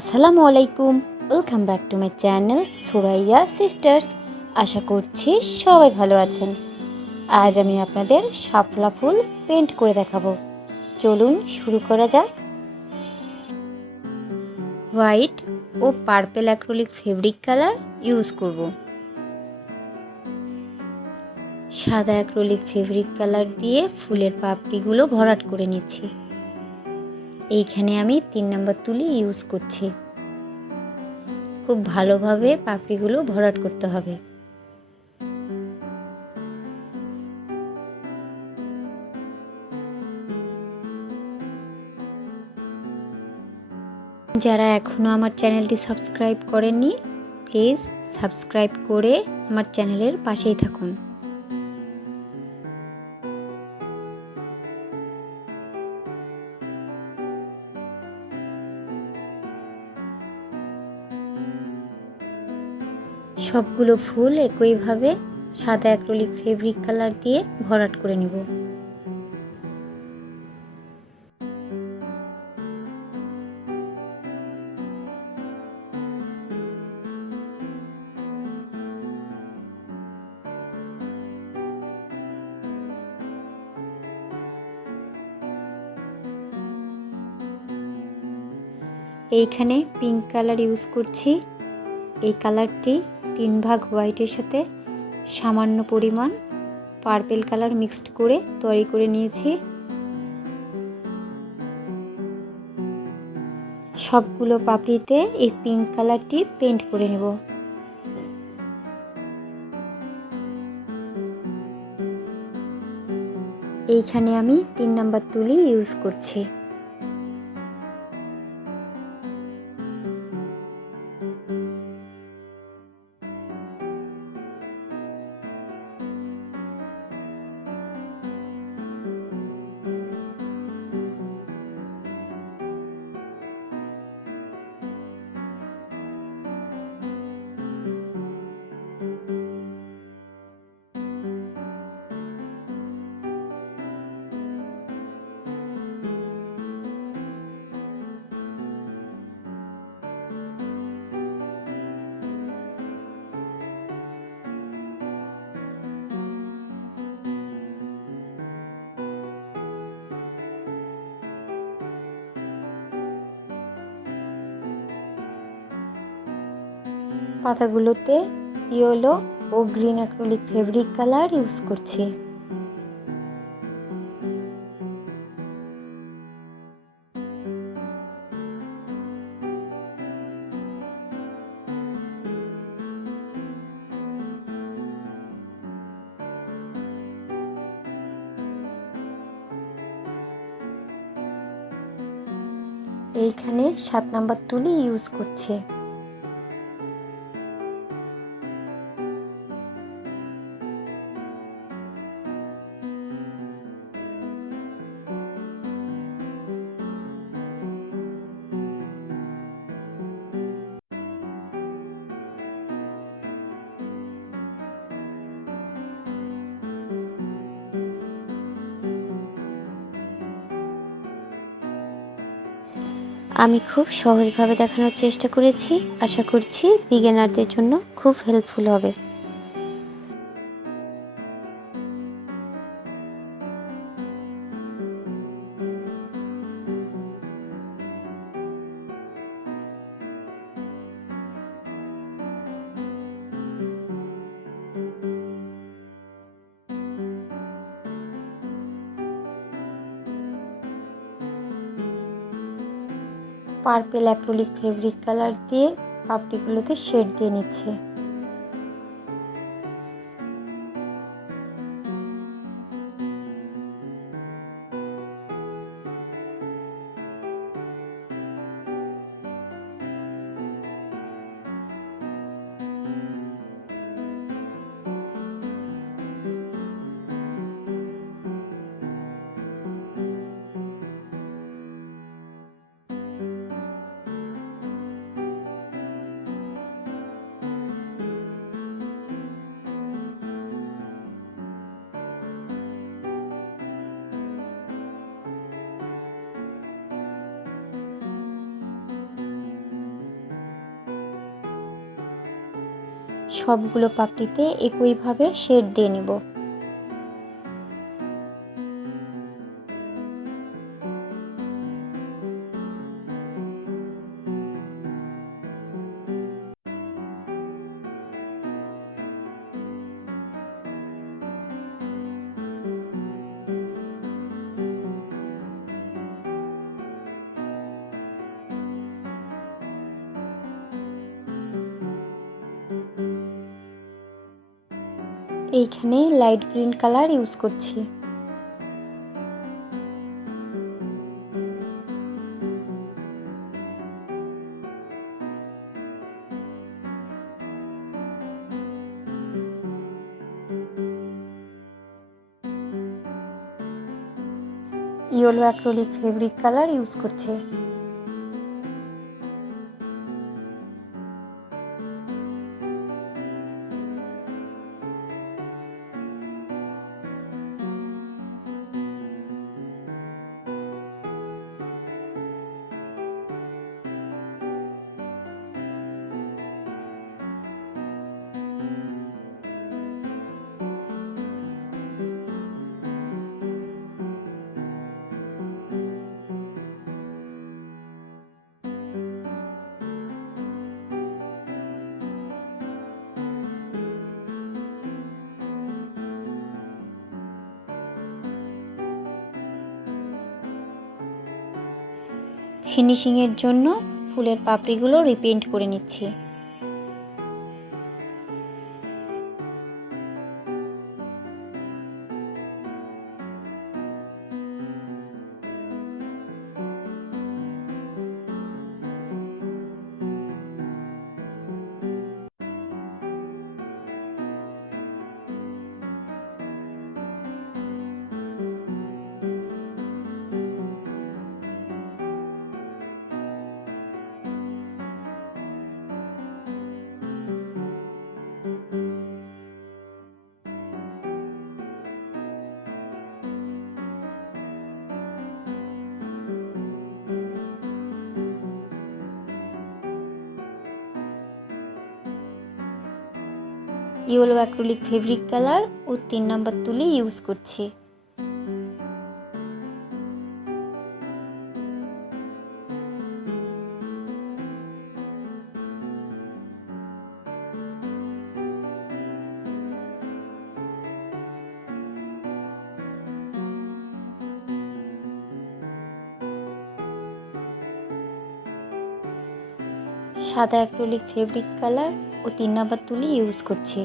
Assalamualaikum. Welcome back to my channel Suraia Sisters. আশা করছি সবাই ভালো আছেন। আজ আমি আপনাদের শাপলা ফুল পেইন্ট করে দেখাবো। চলুন শুরু করা যাক। হোয়াইট ও purple acrylic fabric colour use করব। সাদা অ্যাক্রিলিক ফেব্রিক কালার দিয়ে ফুলের পাপড়িগুলো ভরাট করে নিচ্ছি। এইখানে আমি 3 নম্বর তুলি ইউজ করছি। খুব ভালোভাবে পাপড়িগুলো ভরাট করতে হবে। যারা এখনও আমার চ্যানেলটি সাবস্ক্রাইব করেননি প্লিজ সাবস্ক্রাইব করে আমার চ্যানেলের পাশেই থাকুন। সবগুলো ফুল একইভাবে সাদা অ্যাক্রিলিক ফেব্রিক কালার দিয়ে ভরাট করে নেব। এইখানে পিঙ্ক কালার ইউজ করছি। এই কালারটি 3 ভাগ হোয়াইটের সাথে সামান্য পরিমাণ পার্পল কালার মিক্সড করে তৈরি করে নিয়েছি। সবগুলো পাপড়িতে এই পিঙ্ক কালারটি পেইন্ট করে নেব। এইখানে আমি 3 নাম্বার তুলি ইউজ করছি। পাতাগুলোতে ইয়েলো ও green acrylic fabric colour use করছি। এইখানে 7 নাম্বার তুলি ইউজ করছি। আমি খুব সহজভাবে দেখানোর চেষ্টা করেছি। আশা করছি বিগিনারদের জন্য খুব হেল্পফুল হবে। পার্পল অ্যাক্রিলিক ফেব্রিক কালার দিয়ে পাপড়িগুলোতে শেড দিয়ে নিচ্ছে। সবগুলো পাপড়িতে একইভাবে শেড দিয়ে নেব। এইখানে লাইট গ্রিন কালার ইউজ করছি। Yellow acrylic fabric colour use করছে। ফিনিশিংয়ের জন্য ফুলের পাপড়িগুলো রিপেইন্ট করে নিচ্ছি। ইয়েলো অ্যাক্রিলিক ফেব্রিক কালার ও 3 নাম্বার তুলি ইউজ করছি। সাদা অ্যাক্রিলিক ফেব্রিক কালার ও 3 নাম্বার তুলি ইউজ করছি।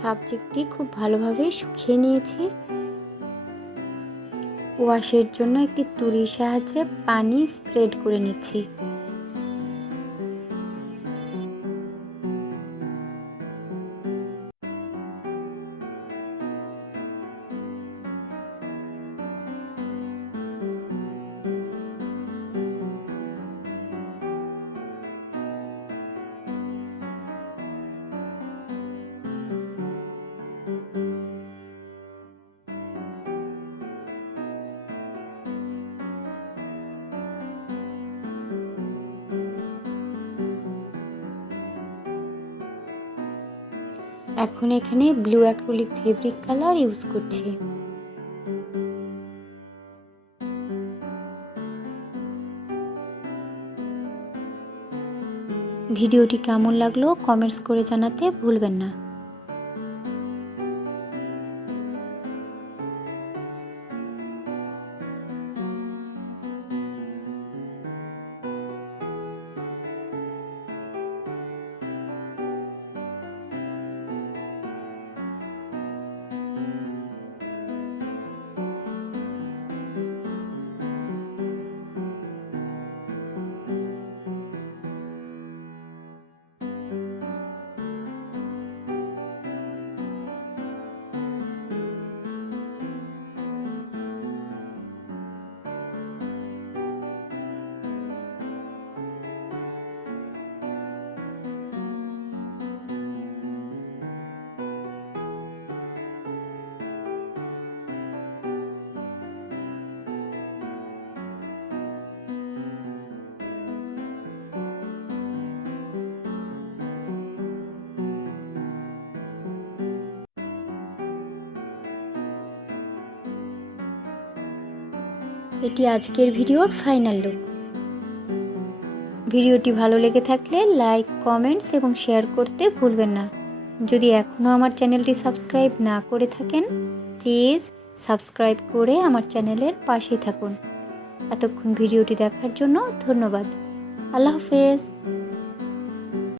সাবজেক্টটি খুব ভালোভাবে শুকিয়ে নিয়েছি। ওয়াশের জন্য একটি তুলির সাহায্যে পানি স্প্রেড করে নিচ্ছি। এখন এখানে blue acrylic fabric colour use করছি। ভিডিওটি কেমন লাগলো কমেন্টস করে জানাতে ভুলবেন না। এটি আজকের ভিডিওর ফাইনাল লুক। ভিডিওটি ভালো লেগে থাকলে লাইক, কমেন্টস এবং শেয়ার করতে ভুলবেন না। যদি এখনও আমার চ্যানেলটি সাবস্ক্রাইব না করে থাকেন, প্লিজ সাবস্ক্রাইব করে আমার চ্যানেলের পাশেই থাকুন। এতক্ষণ ভিডিওটি দেখার জন্য ধন্যবাদ। আল্লাহ হাফেজ।